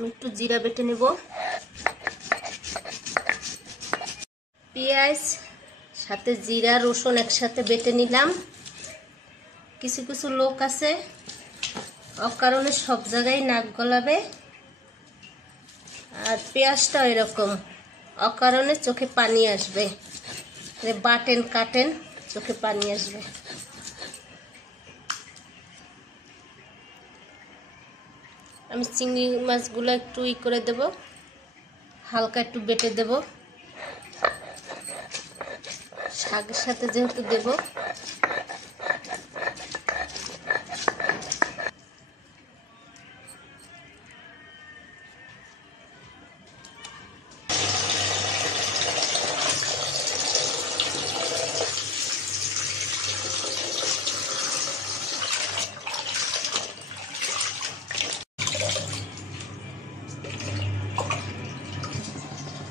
আমি একটু জিরা বেটে নেব। পেঁয়াজ সাথে জিরা রসুন একসাথে বেটে নিলাম। কিছু কিছু লোক আছে অকারণে সব জায়গায় নাক গলাবে, আর পেঁয়াজটা এরকম অকারণে চোখে পানি আসবে, বাটেন কাটেন চোখে পানি আসবে। আমি চিংড়ি মাছগুলো একটু করে দেব, হালকা একটু বেটে দেব, শাকের সাথে যেহেতু দেব।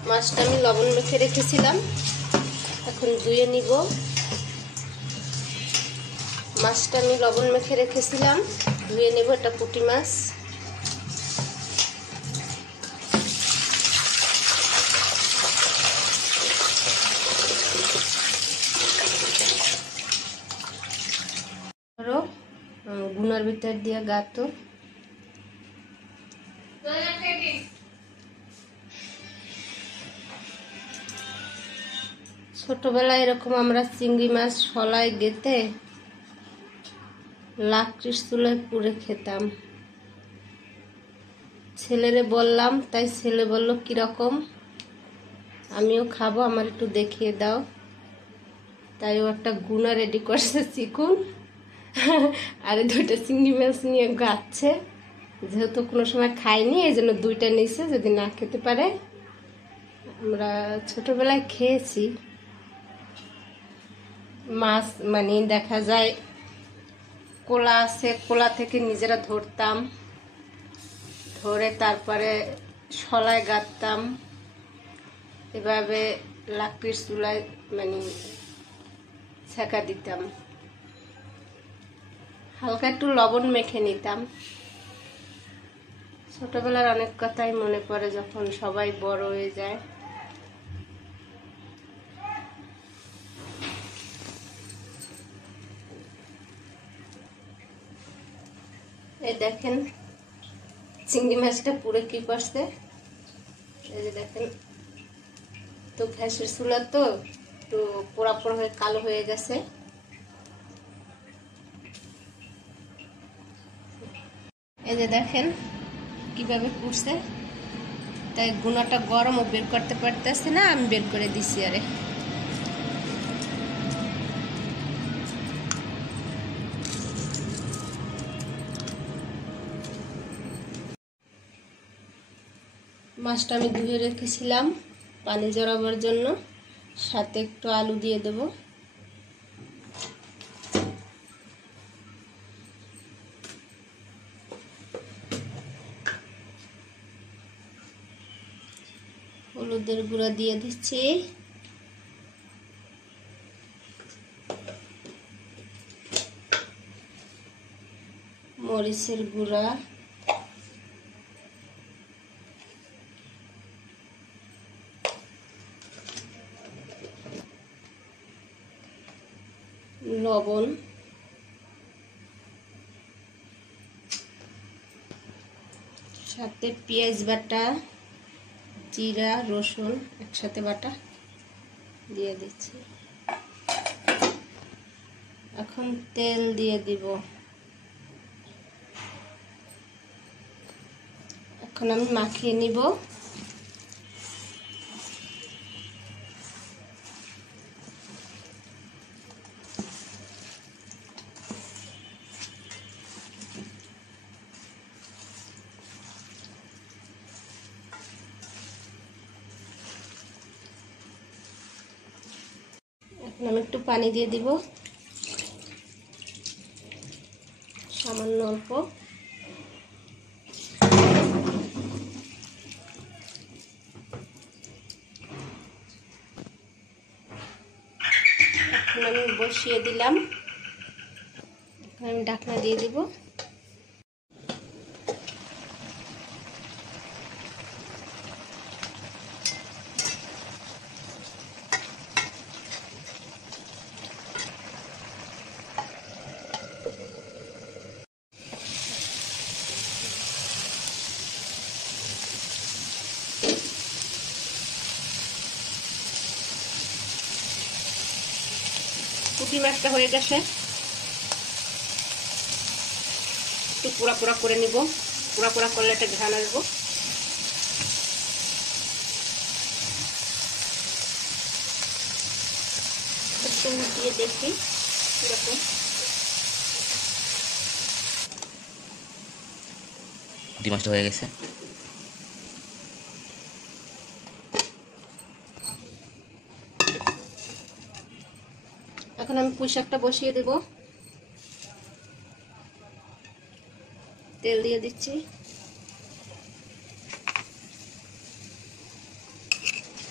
মাছটা আমি লবণ মেখে রেখেছিলাম, এখন ধুয়ে নিব। মাছটা আমি লবণ মেখে রেখেছিলাম, ধুয়ে নেব। এটা পুঁটি মাছ। গুনার ভিতর দিয়ে গাতো ছোটবেলায় এরকম আমরা চিংড়ি মাছ শলায় গেতে লাকড়ির চুলায় পুড়ে খেতাম। ছেলেরে বললাম, তাই ছেলে বলল কিরকম, আমিও খাবো, আমার একটু দেখিয়ে দাও। তাই ও একটা গুনা রেডি করছে চিকুন, আর দুইটা চিংড়ি মাছ নিয়ে গাচ্ছে। যেহেতু কোনো সময় খাইনি এই জন্য দুইটা নিয়েছে, যদি না খেতে পারে। আমরা ছোটবেলায় খেয়েছি মাছ, মানে দেখা যায় কোলা আছে, কোলা থেকে নিজেরা ধরতাম, ধরে তারপরে শলায় গাঁথতাম, এভাবে লাকড়ির চুলায় মানে ছেঁকা দিতাম, হালকা একটু লবণ মেখে নিতাম। ছোটবেলার অনেক কথাই মনে পড়ে যখন সবাই বড় হয়ে যায়। এই দেখেন চিংড়ি মাছটা পুরো কি করছে, এই যে দেখেন। তো গ্যাসের চুলা তো একটু পোড়া পোড়া হয়ে কালো হয়ে গেছে। এই যে দেখেন কিভাবে পুড়ছে। তাই গুনাটা গরম ও বের করতে পারতেছে না, আমি বের করে দিছি। আরে মাছটা আমি ধুয়ে রেখেছিলাম পানি জড়াবার জন্য, সাথে একটু আলু দিয়ে দেব। হলুদের গুঁড়া দিয়ে দিচ্ছি, মরিচের গুঁড়া, লবণ, সাথে পেঁয়াজ বাটা, জিরা রসুন একসাথে বাটা দিয়ে দিচ্ছি। এখন তেল দিয়ে দিব। এখন আমি মাখিয়ে নিব। এখন আমি একটু পানি দিয়ে দিব, সামান্য অল্প। এখন আমি বসিয়ে দিলাম, এখন আমি ঢাকনা দিয়ে দিব। পুঁটি মাছটা হয়ে গেছে, একটু পোড়া পোড়া করে নিব। পোড়া পোড়া করলে একটা ঘ্রাণ আসবো। একটু উল্টিয়ে দেখি এরকম। পুঁটি মাছটা হয়ে গেছে। এখন আমি পুঁই শাকটা বসিয়ে দেব। তেল দিয়ে দিচ্ছি।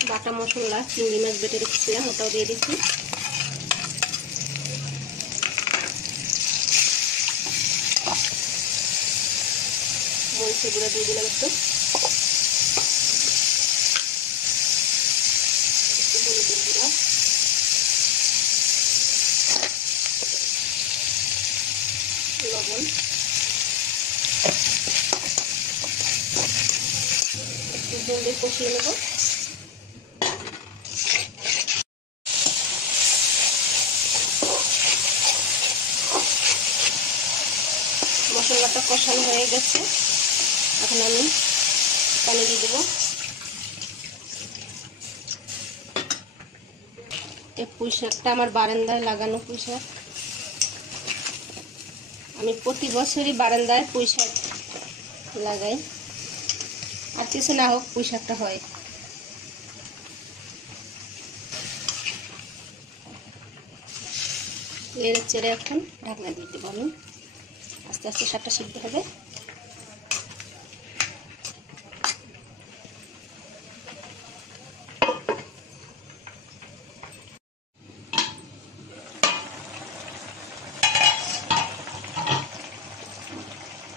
বাটা মশলা চিংড়ি মাছ বেটে রেখেছিলাম ওটাও দিয়ে দিচ্ছি। মরিচের গুঁড়া দিয়ে দিলাম একটু। হলুদের গুঁড়া, লবণ, একটু জল দিয়ে কষিয়ে নেব। মশলাটা কষানো হয়ে গেছে, এখন আমি পানি দিয়ে দেবো। এই পুঁই শাকটা আমার বারান্দায় লাগানো পুঁই শাক। আমি প্রতি বছরই বারান্দায় পুঁই শাক লাগাই, আর কিছু না হোক পুঁই শাকটা হয়। নেড়ে চেড়ে এখন ঢাকনা দিয়ে দেবো আমি। আস্তে আস্তে শাকটা সিদ্ধ হবে।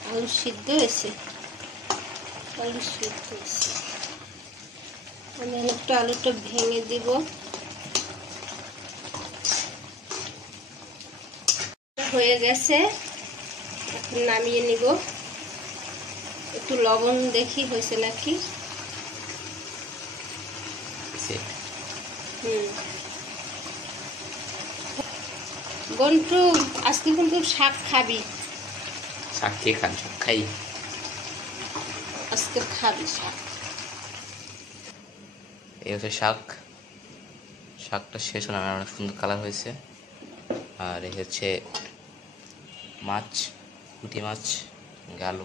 আলু সিদ্ধ হয়েছে, আলু সিদ্ধ হয়েছে। আমি একটু আলুটা ভেঙে দিব। হয়ে গেছে, এখন নামিয়ে নিব। একটু লবণ দেখি হয়েছে নাকি। বন্টু আজকে কিন্তু শাক খাবি? শাক খেয়ে খান, শাক খাই। আজকে খাবি শাক। এই হচ্ছে শাক। শাকটা শেষ হলো, অনেক সুন্দর কালার হয়েছে। আর এই হচ্ছে মাছ, পুঁটি মাছ গেল।